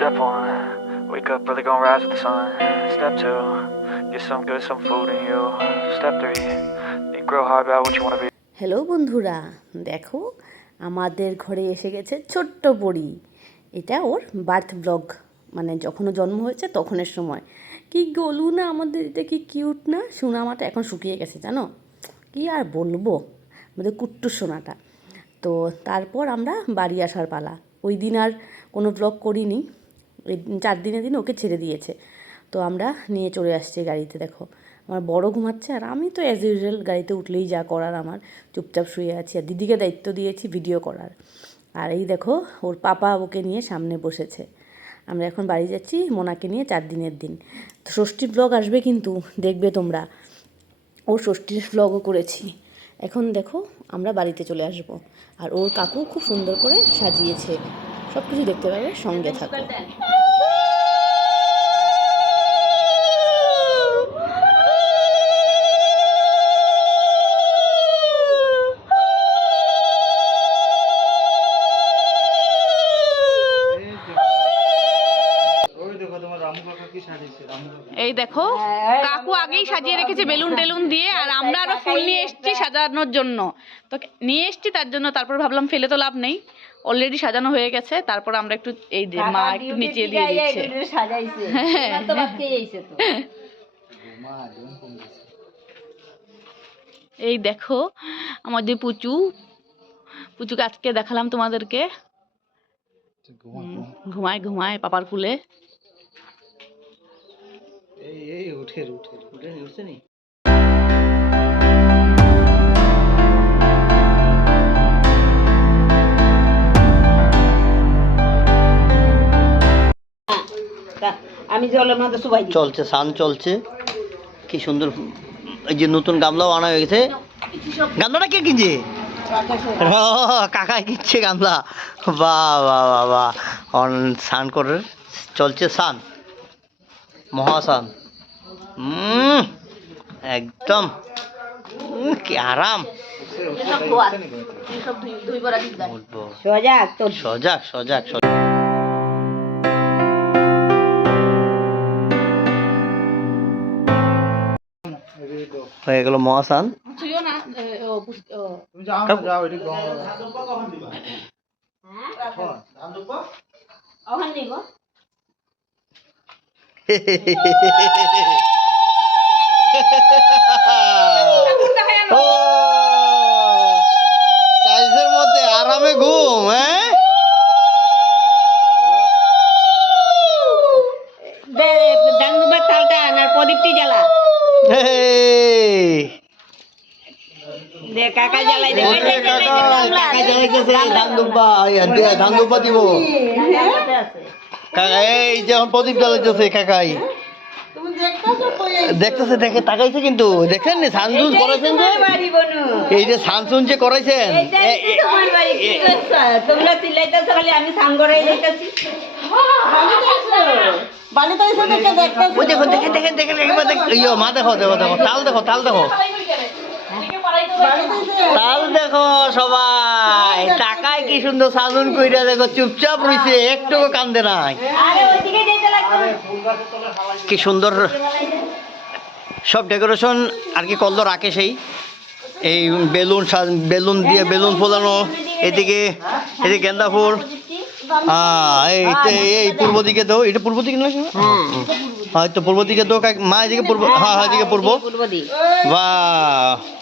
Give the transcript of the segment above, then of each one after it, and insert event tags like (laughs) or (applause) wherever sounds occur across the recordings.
Step one, wake up early, gonna rise with the sun. Step two, get some good, some food in you. Step three, think real hard about what you wanna be. Hello বন্ধুরা। দেখো আমাদের ঘরে এসে গেছে ছোট্ট পরি এটা ওর birth blog. মানে যখন ও জন্ম হয়েছে তখনের সময়। কি গলু না আমাদের এটা কি কিউট না? সোনামাটা এখন শুকিয়ে গেছে জানো? কি আর বলব? আমাদের কুট্টু সোনাটা। তো তারপর আমরা বাড়ি আসার পালা। ওই দিন আর কোনো ব্লগ করিনি। চার দিনের দিন ওকে ছেড়ে দিয়েছে। তো আমরা নিয়ে চলে আসছি গাড়িতে, দেখো। আমার বড় ঘুমাচ্ছে আর আমি তো অ্যাজ ইউজুয়াল গাড়িতে উঠলেই যা করার আমার। চুপচাপ শুয়ে আছি আর দিদিকে দায়িত্ব দিয়েছি ভিডিও করার। আর এই দেখো, ওর পাপা ওকে নিয়ে সামনে বসেছে। আমরা এখন বাড়ি যাচ্ছি মোনাকে নিয়ে চার দিনের দিন। তো ষষ্ঠীর ব্লগ আসবে কিন্তু, দেখবে তোমরা। ও ষষ্ঠীর ব্লগও করেছি। এখন দেখো, আমরা বাড়িতে চলে আসব। আর ওর কাকু খুব সুন্দর করে সাজিয়েছে। সব কিছু দেখতে পাবে সঙ্গে থাকো। এই দেখো, কাকু আগেই সাজিয়ে রেখেছে বেলুন টেলুন দিয়ে, আর আমরা আরও ফুল নিয়ে এসেছি সাজানোর জন্য। তো নিয়ে এসেছি তার জন্য, তারপর ভাবলাম ফেলে তো লাভ নেই। অলরেডি সাজানো হয়ে গেছে তারপর আমরা একটু এই যে মা একটু নিচে দিয়ে দিচ্ছে। (laughs) এই দেখো আমাদের পুচু পুচুকে আজকে দেখালাম তোমাদেরকে। ঘুমায় ঘুমায় পাপার কুলে। এই এই উঠে উঠে উঠে উঠছে নি আমি জলের মধ্যে সবাই চলছে সান চলছে। কি সুন্দর এই যে নতুন গামলাও আনা হয়ে গেছে। গামলাটা কে কিনছে? ও, কাকাই কিনছে গামলা। বাহ বাহ বাহ বাহ। অন সান করে চলছে সান মহাসান একদম। কি আরাম। সজাগ সজাগ সজাগ। হয়ে গেল মহাসান। ছুঁয়ো (laughs) না এ, ও, পুষ- ও, তুমি যাও না যাও এটি গঙ্গা ওখান নিব ও টাইলসের মধ্যে আরামে ঘুম হ্যাঁ ডাঙ্গুবার তালটা আনার প্রদীপটি জ্বালা এই, দে কাকা জ্বালাই দে ওকে কাকা, কাকা জ্বালাইতেছে, ধান দুব্বা, ইয়া, ধান দুব্বা দিব কাকা এই প্রদীপ জ্বালাইতেছে কাকাই দেখতেছে দেখে তাকাইছে কিন্তু দেখেন নি সানসুন করাইছেন যে এই যে সানসুন যে তোমার চিল্লাইতেছো খালি আমি যাইতাছি দেখো দেখ ইয়ো দেখো দেখো দেখো তাল দেখো তাল দেখো তাল দেখো সবাই টাকায় কি সুন্দর সাজুন কইরা দেখো চুপচাপ রইছে একটুকু কান্দে নাই। কি সুন্দর সব ডেকোরেশন আর কি করল রাখে সেই। এই বেলুন বেলুন দিয়ে বেলুন ফোলানো এদিকে এদিকে গেন্দা ফুল। হ্যাঁ এই পূর্ব দিকে তো এটা পূর্ব দিকে না? হয়তো পূর্ব দিকে তো মা এদিকে পূর্ব হ্যাঁ হ্যাঁ এদিকে পূর্ব। বাহ।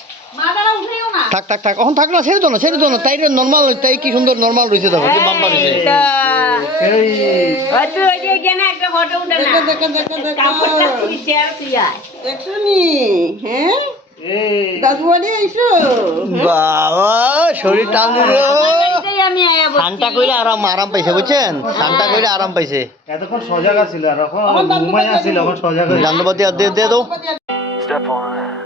থাক থাক থাক। এখন থাক না ছেড়ে দো না ছেড়ে দো না। তাই নর্মাল তাই কি সুন্দর নর্মাল রয়েছে দেখো কি বাম্পা রয়েছে। ওই তুই ওই দিকে গিয়ে একটা ফটো উঠে না। কাপড়টা তুই চেয়ার তুই আয়। বাবা শরীর টান। ঠান্ডা কইলে আরাম আরাম পাইছে বুঝছেন? ঠান্ডা কইলে আরাম পাইছে। এতক্ষণ সজাগ আছিল আর এখন ঘুমাই আছিল এখন সজাগ আর দিয়ে দিয়ে দাও Step one,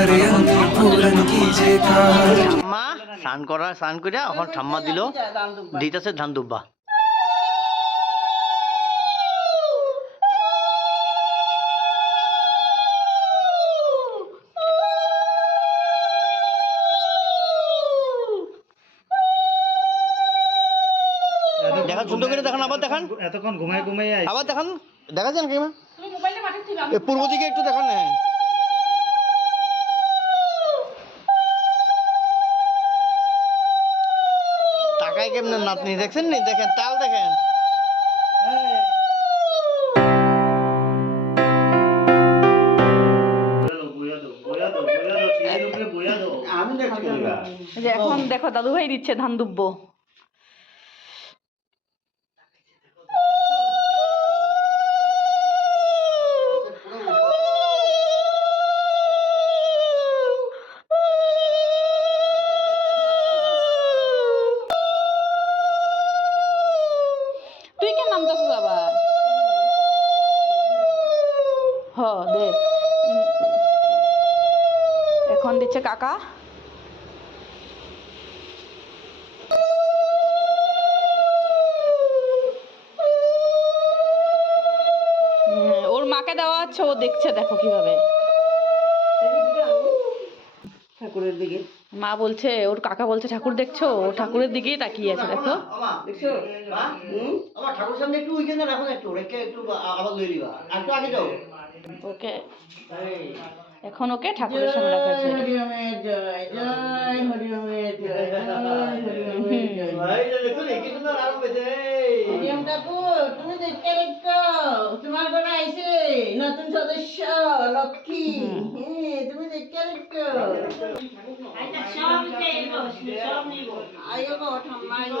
কি স্নান করা স্নান করে ঠাম্মা দিল দিতেছে ধান দুব্বা দেখান সুন্দর করে দেখান আবার দেখান। এতক্ষণ ঘুমাই ঘুমাই আবার দেখান। দেখা কি? পূর্ব দিকে একটু দেখান। হ্যাঁ কেমন নাতনি দেখছেন নি? দেখেন তাল দেখেন। এই যে এখন দেখো দাদু ভাই দিচ্ছে ধান দুব্ব। দে। এখন দিচ্ছে কাকা। ওর মাকে দেওয়া হচ্ছে ও দেখছে দেখো কীভাবে। ঠাকুরের দিকে। মা বলছে ওর কাকা বলছে ঠাকুর দেখছ? ও ঠাকুরের দিকেই তাকিয়ে আছে দেখো। দেখছ? ঠাকুর সামনে একটু ওইখানে রাখুন একটু রেখে একটু আবার লই একটু আগে যাও। ওকে। এখন ওকে ঠাকুরের সামনে রাখা হয়েছে। তোমার ঘরে আইছে নতুন সদস্য লক্ষ্মী। হ্যাঁ তুমি দেখতে দেখছ আইও গো ঠাম্মা আইও